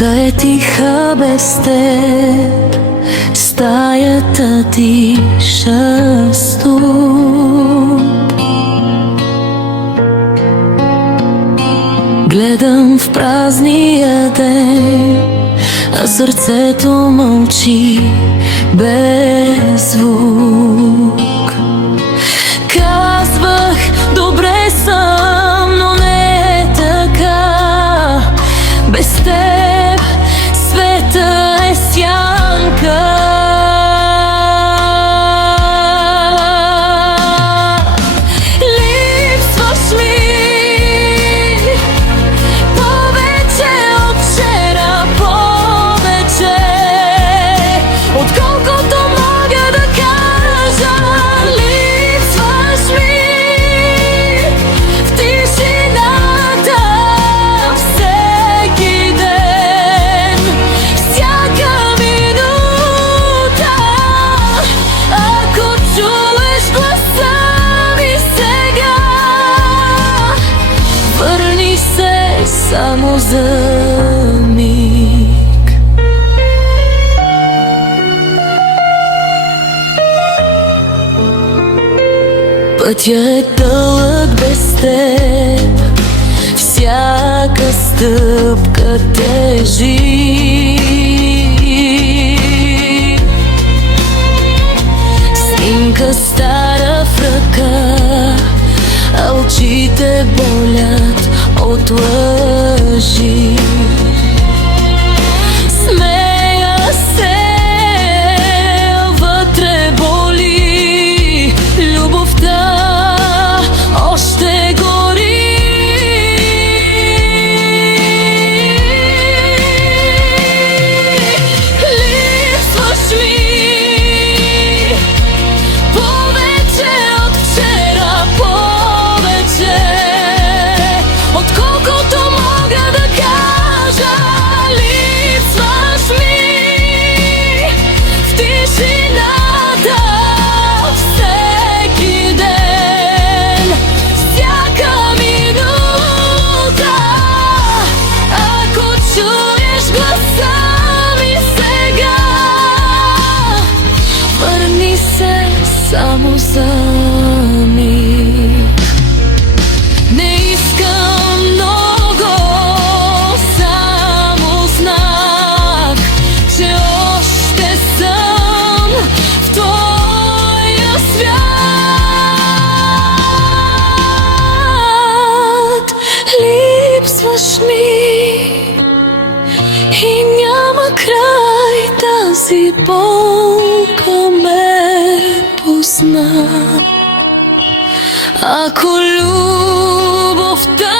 Нощта е тиха без теб, стаята диша студ. Гледам в празния ден, а сърцето мълчи без звук. Казвах, добре съм, но не е така. Без теб света е сянка. Липсваш ми повече от вчера, повече отколкото мога да кажа. Липсваш ми в тишината всеки ден, всяка минута. Ако чуеш гласа ми сега, върни се само за миг. Пътя е дълъг без теб, всяка стъпка тежи. Снимка стара в ръка, а очите болят от лъжи. Смея се, вътре боли, любовта още гори. Липсваш ми повече от вчера, повече отколкото мога да кажа. Липсваш ми в тишината всеки ден, всяка минута. Ако чуеш гласа ми сега, върни се само за миг. Не искам много, само знак, че още съм в твоя свят. Липсваш ми и няма край, тази болка ме позна. Ако любовта